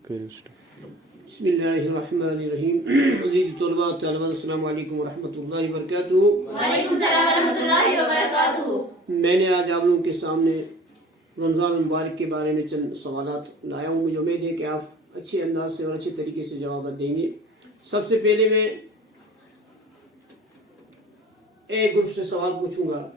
बिस्मिल्लाहिर्रहमानिर्रहीम। अज़ीज़ तलबा तलबा अस्सलामु अलैकुम व रहमतुल्लाहि व बरकातुहू। वालेकुम सलाम व रहमतुल्लाहि व बरकातुहू। मैंने आज आप लोगों के सामने रमज़ान मुबारक के बारे में चंद सवालात लाया हूँ। मुझे उम्मीद है कि आप अच्छे अंदाज से और अच्छे तरीके से जवाब देंगे। सबसे पहले मैं एक ग्रुप से सवाल पूछूंगा,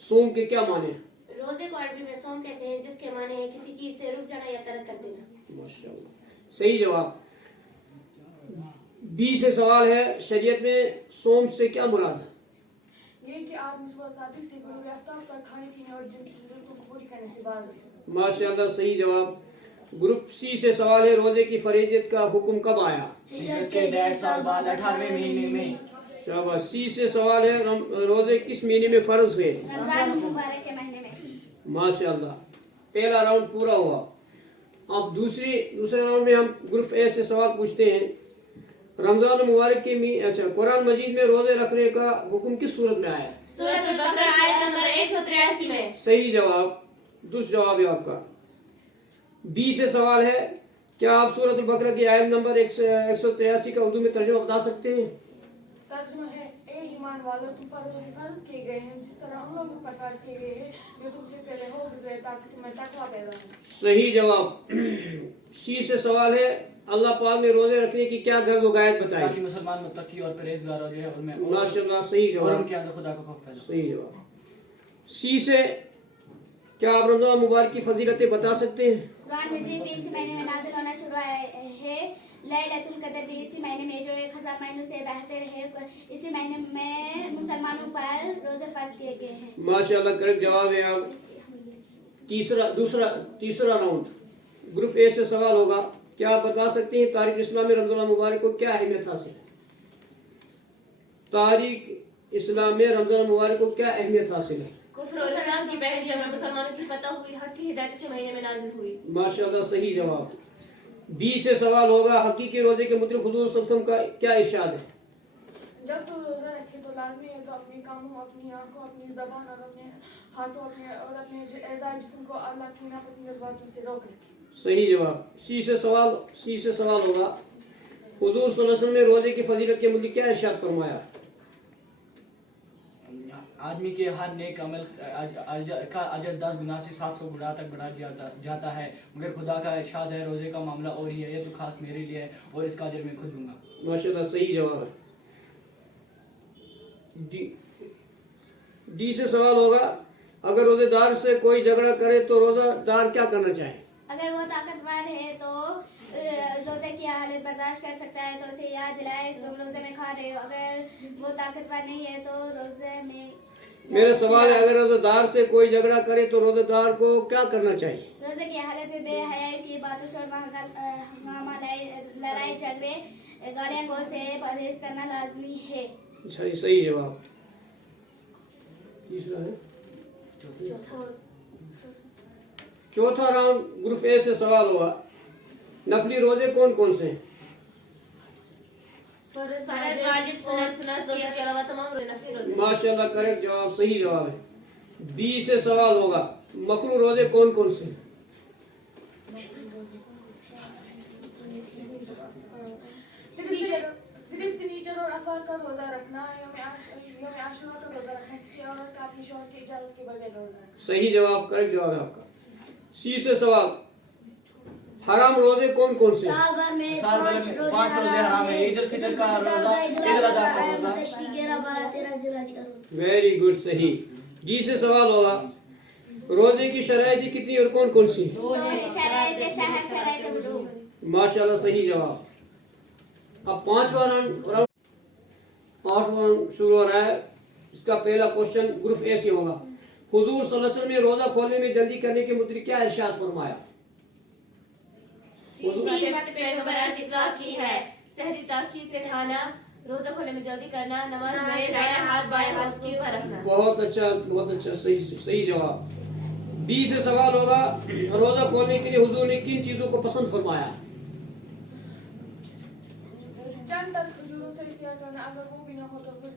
सोम के क्या माने हैं? रोजे को अरबी में सोम कहते हैं, जिसके माने हैं किसी चीज से रुक जाना या तरक कर देना। माशाअल्लाह, सही जवाब। बी से सवाल है, शरीयत में सोम से क्या मुराद है? ये कि आदमी सुबह सादिक से गुरूब आफ्ताब तक खाने पीने और जिनसी जरूरतों को पूरी करने से बाज है। माशाअल्लाह, सही जवाब। ग्रुप सी से सवाल है, रोजे की फरीजत का हुक्म कब आया? हिजरत के 1.5 साल बाद 18वें महीने में। शाबाश। सी से सवाल है, रोजे किस महीने में फर्ज हुए? रमजान मुबारक के महीने में। माशाअल्लाह, पहला राउंड पूरा हुआ। अब दूसरे राउंड में हम ग्रुप ए से सवाल पूछते हैं, रमजान मुबारक के कुरान मजीद में रोजे रखने का हुक्म किस सूरत में आया? सूरत अल-बकरा आयत नंबर 183 में। सही जवाब। दुष्ट जवाब है आपका। बी से सवाल है, क्या आप सूरत अल-बकरा की आयत नंबर 183 का उर्दू में तर्जुमा बता सकते हैं? तर्जुमा है, ए ईमान वालों, तुम पर रोजे फर्ज किए गए हैं जिस तरह उन लोगों पर फर्ज किए गए हैं जो तुमसे पहले हो गुजरे, ताकि तुम्हें तकवा पैदा हो। सही जवाब। सी से सवाल है, अल्लाह पाक ने रोजे रखने की क्या गर्ज व गायत बताई? ताकि मुसलमान मुत्तकी और परहेजगार हो जाए और मैं माशाअल्लाह, सही और जवाब। उनके अंदर खुदा का खौफ पैदा हो। सही जवाब। सी से, क्या आप रमजान मुबारक की फजीलतें बता सकते हैं? कुरान मजीद भी इसी महीने में नाज़िल होना शुरू है। लैलतुल कदर भी इसी महीने में, जो 1000 महीनों से बेहतर है। इसी महीने में मुसलमानों पर रोजे फर्ज किए गए हैं। माशाअल्लाह, करेक्ट जवाब है आप। तीसरा राउंड ग्रुप ए से सवाल होगा, क्या आप बता सकते हैं तारीख इस्लाम में रमजान मुबारक को क्या अहमियत हासिल है? तारीख इस्लाम में रमजान मुबारक को क्या अहमियत हासिल है? कुफ्र और इस्लाम की पहली जंग में मुसलमानों की फतह हुई, हक की हिदायत इसी महीने में नाज़िल हुई। माशाअल्लाह, सही जवाब। बी से सवाल होगा, हकीकी रोजे के मुतल्लिक़ हुज़ूर सल्लल्लाहु अलैहि वसल्लम का क्या इरशाद है? जब तो रोजा रखे तो लाजमी है तो अपने कानों, अपनी आंखों, अपनी ज़बान और अपने हाथों अपने एज़ा जिस्म को अल्लाह की नापसंदीदा बातों से रोक रखे। सही जवाब। सी से सवाल होगा, हुजूर सल्लल्लाहु अलैहि वसल्लम ने रोजे की फजीलत के मुताबिक क्या इरशाद फरमाया? आदमी के हर नेक अमल का अजर 10 गुना से 700 गुना तक बढ़ा दिया जाता है, मगर खुदा का इरशाद है, रोजे का मामला और ही है, ये तो खास मेरे लिए है और इसका अजर मैं खुद दूंगा। माशाअल्लाह, सही जवाब है। डी से सवाल होगा, अगर रोजेदार से कोई झगड़ा करे तो रोजादार क्या करना चाहिए? अगर वो ताकतवर है तो रोजे की हालत बर्दाश्त कर सकता है, तो उसे याद दिलाए तुम रोजे में खा रहे हो। अगर वो ताकतवर नहीं है तो रोजे में। मेरा सवाल है, अगर रोजेदार से कोई झगड़ा करे तो रोजेदार को क्या करना चाहिए? रोजे की हालत में बेहयाई की बातों, शोर, हंगामा, लड़ाई झगड़े, गालियां गौर से परहेज करना लाजमी है। अच्छा, सही जवाब। तीसरा है, चौथा राउंड ग्रुप ए से सवाल होगा, नफली रोजे कौन कौन से हैं? फर्ज, वाजिब, सुन्नत रोजे के अलावा तमाम नफली रोजे। माशाअल्लाह, करेक्ट जवाब, सही जवाब है। बी से सवाल होगा, मकरूह रोजे कौन कौन से हैं? सिर्फ शनीचर और अतवार का रोजा रखना, यौम आशूरा का रोजा रखना, किसी औरत का अपने शौहर की इजाजत के बगैर रोजा रखना। सही जवाब, करेक्ट जवाब है आपका। सी से सवाल, हराम रोजे कौन कौन से हैं? साल भर में 5 रोजे हराम है, ईद उल फितर का रोजा, ईद उल अज़हा का रोजा। वेरी गुड, सही। डी से सवाल होगा, रोजे की शराइत कितनी और कौन कौन सी हैं? माशाल्लाह, सही जवाब। अब पांचवा राउंड शुरू हो रहा है। इसका पहला क्वेश्चन ग्रुप ए से होगा, हुजूर सल्लल्लाहु अलैहि वसल्लम ने रोजा खोलने में जल्दी करने के मुताबिक क्या इरशाद फरमाया? तीन बातें पैगंबर ने इतलाक की है, सहरी ताकीद से खाना, रोजा खोलने में जल्दी करना, नमाज में दायां हाथ बाएं हाथ के ऊपर रखना। बहुत अच्छा, सही जवाब। बी से सवाल होगा, रोजा खोलने के लिए हुजूर ने किन चीजों को पसंद फरमाया? चंद तक खजूरों से इख्तियार करना, अगर वो भी ना हो तो फिर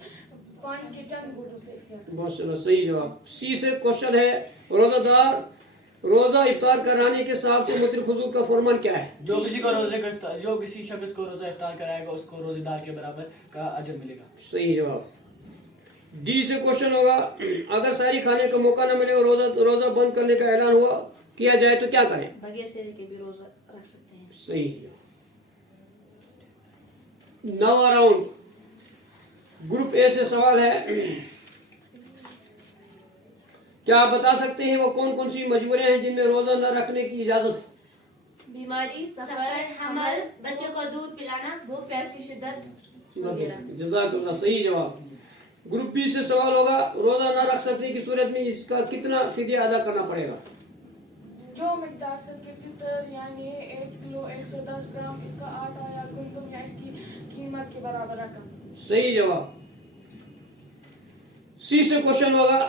पानी के चंद बूंदों से इख्तियार करना। माशाल्लाह, सही जवाब। सी से क्वेश्चन है, रोजादार रोजा इफ्तार कराने के हिसाब से मुतल्लिक़ हुजूर का फरमान क्या है? जो किसी शख्स को रोजा इफ्तार कराएगा उसको रोजेदार के बराबर का अजर मिलेगा। सही जवाब। डी से क्वेश्चन होगा, अगर सारी खाने का मौका न मिले और रोजा बंद करने का ऐलान किया जाए तो क्या करें? बगैर सेहरी के भी रोजा रख सकते हैं। सही। 9वां राउंड ग्रुप ए से सवाल है, क्या आप बता सकते हैं वो कौन कौन सी मजबूरियां हैं जिनमें रोजा न रखने की इजाजत है? बीमारी, सफर, हमल, बच्चों को दूध पिलाना, भूख प्यास की शिद्दत वगैरह। जज़ाकल्लाह, सही जवाब। ग्रुप बी से सवाल होगा, रोजा न रख सकने की सूरत में इसका कितना फिदिया अदा करना पड़ेगा? जो मिकदार सदके फितर यानी 1 किलो 110 ग्राम इसका आटा या गुंदम या इसकी कीमत के बराबर रकम। सही जवाब। सी से क्वेश्चन होगा,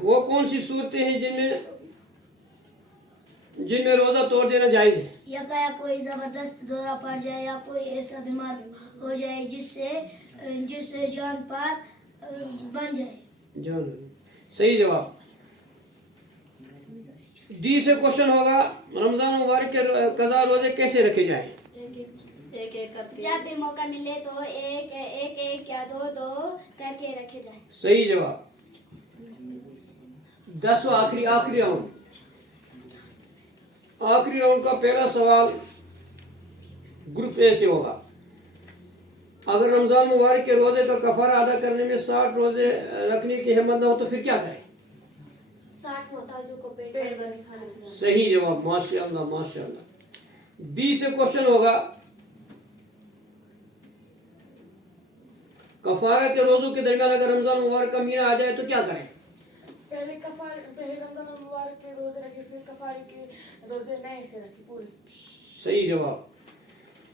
वो कौन सी सूरतें हैं जिनमें रोजा तोड़ देना जायज है? या कोई जबरदस्त दौरा पड़ जाए या कोई ऐसा बीमार हो जाए जिससे जान पार बन जाए। सही जवाब। डी से क्वेश्चन होगा, रमजान मुबारक के कज़ा रोजे कैसे रखे जाए? एक एक करके। जब भी मौका मिले तो एक या दो करके रखे जाए। सही जवाब। 10वां आखिरी राउंड। आखिरी राउंड का पहला सवाल ग्रुप ए से होगा, अगर रमजान मुबारक के रोजे का कफारा अदा करने में 60 रोजे रखने की हिम्मत न हो तो फिर क्या करें? 60 मोहताजों को पेट भर के खाना खिलाना। सही जवाब, माशाअल्लाह माशाअल्लाह। बी से क्वेश्चन होगा, कफारा के रोजों के दरमियान अगर रमजान मुबारक का महीना आ जाए तो क्या करें? पहले रमजान मुबारक के रोजे रखे, फिर कफारे के रोजे नए से रखे पूरे। सही जवाब।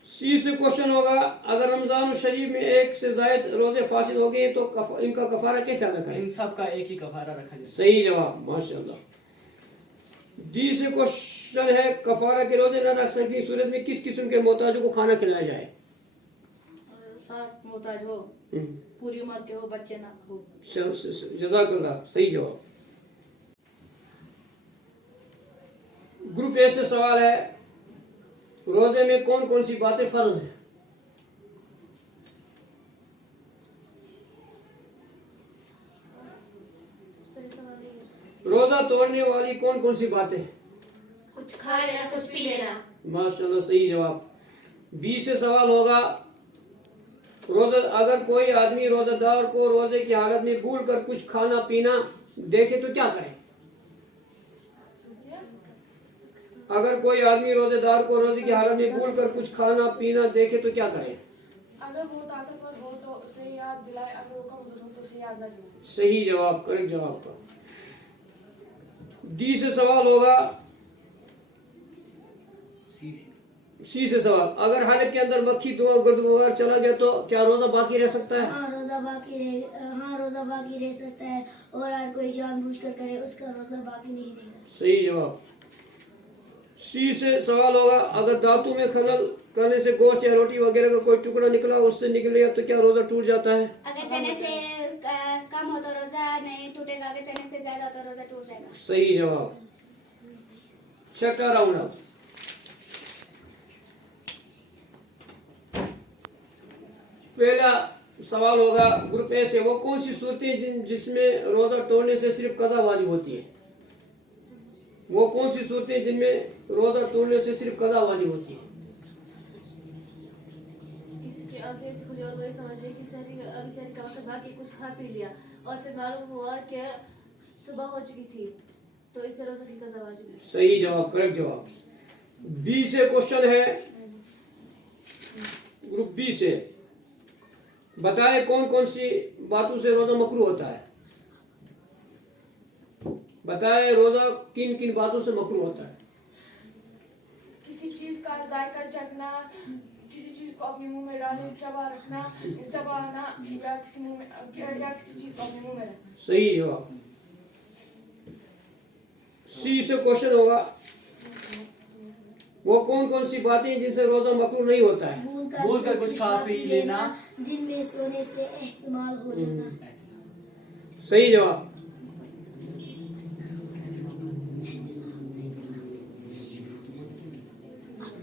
सी से क्वेश्चन होगा, अगर रमजान शरीफ में एक से ज्यादा रोजे फासिल हो गए तो इनका कफारा कैसे अदा करें? इन सब का एक ही कफारा रखा जाए। सही जवाब, माशाअल्लाह। डी से क्वेश्चन है, कफारा के रोजे न रख सकने की सूरत में किस किस्म के मोहताजों को खाना खिलाया जाए? 60 मोहताज हो, पूरी उम्र के हो, बच्चे ना हो। जज़ाकल्लाह, सही जवाब। ग्रुप ए से सवाल है, रोजे में कौन कौन सी बातें फर्ज है? रोजा तोड़ने वाली कौन कौन सी बातें? कुछ खा लेना, कुछ पी लेना। माशाल्लाह, सही जवाब। बी से सवाल होगा, रोजा अगर कोई आदमी रोजादार को रोजे की हालत में भूल कर कुछ खाना पीना देखे तो क्या करे? अगर कोई आदमी रोजेदार को रोजे की हालत में भूल कर कुछ खाना पीना देखे तो क्या करे? अगर वो ताकतवर हो तो उसे याद दिलाए, अगर वो कमजोर हो तो उसे याद न दिलाए। सही जवाब, करेक्ट जवाब का। डी से सवाल होगा, सी से सवाल, अगर हालत के अंदर मक्खी धुआं गर्द वगैरह चला गया तो क्या रोजा बाकी रह सकता है? हाँ रोजा बाकी रह सकता है, और अगर कोई जानबूझकर करे उसका रोजा बाकी नहीं रहेगा। सही जवाब। सी से सवाल होगा, अगर दांतों में खलल करने से गोश्त या रोटी वगैरह का कोई टुकड़ा निकला उससे निकले तो क्या रोजा टूट जाता है? अगर चने से कम हो तो रोजा नहीं टूटेगा, अगर चने से ज्यादा हो तो रोजा टूट जाएगा। सही जवाब। 6वां राउंड अब। पहला सवाल होगा ग्रुप ए से, वो कौन सी सूरतें जिसमें रोजा तोड़ने से सिर्फ कज़ा वाजिब होती है? वो कौन सी सूरतें जिनमें रोजा तोड़ने से सिर्फ कज़ा वाजिब होती है? किसी की आंखें ऐसी खुली और वही समझ रही कि अभी सहरी का वक्त बाकी, कुछ खा पी लिया और फिर मालूम हुआ कि सुबह हो चुकी थी, तो इससे रोजा की कज़ा वाजिब है। सही जवाब, करेक्ट जवाब। बी से क्वेश्चन है, ग्रुप बी से, बताएं कौन कौन सी बातों से रोजा मकरूह होता है? बताएं रोजा किन किन बातों से मकरूह होता है? किसी चीज का जायका चखना, किसी चीज को अपने मुंह में डालने, चबाना या किसी चीज को अपने मुंह में रखना। सही जवाब। सी से क्वेश्चन होगा, वो कौन कौन सी बातें जिनसे रोजा मकरूह नहीं होता है? भूल कर कुछ खा पी लेना, दिन में सोने से एहतिमाल हो जाना। सही जवाब।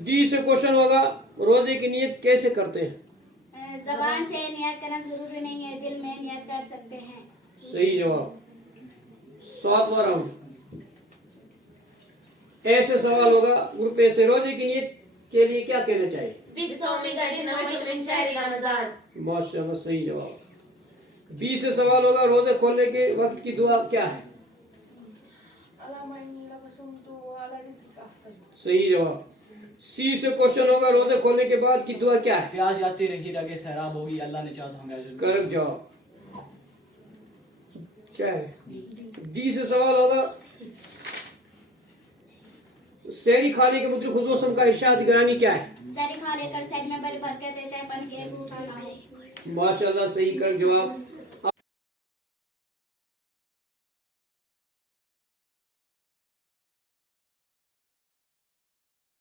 डी से क्वेश्चन होगा, रोजे की नियत कैसे करते हैं? जबान से नियत करना जरूरी नहीं है, दिल में नियत कर सकते हैं। सही जवाब। 7वां राउंड। ऐसे सवाल होगा, ग्रुप ए से रोजे की नियत के लिए क्या कहना चाहिए? माशाल्लाह, सही जवाब। बी से सवाल होगा, रोजे खोलने के वक्त की दुआ क्या है? अल्लाहुम्मा इन्नी लका सुम्तु व अला रिज़्क़िका अफ़्तर। सही जवाब। सी से क्वेश्चन होगा, रोजे खोलने के बाद की दुआ क्या है? प्यास जाती रही, रगे सैराब होगी, अल्लाह ने चाहा तो हमें अजर देगा। करेक्ट जवाब। क्या है? डी से सवाल होगा, सहरी खाने के मुद्रिक हुजूर सल्लल्लाहु अलैहि वसल्लम का इरशाद गिरानी क्या है? सहरी खा लेकर सहरी में बड़ी बरकत है, चाहे बन के भूख ना है। माशाल्लाह, सही करेक्ट जवाब।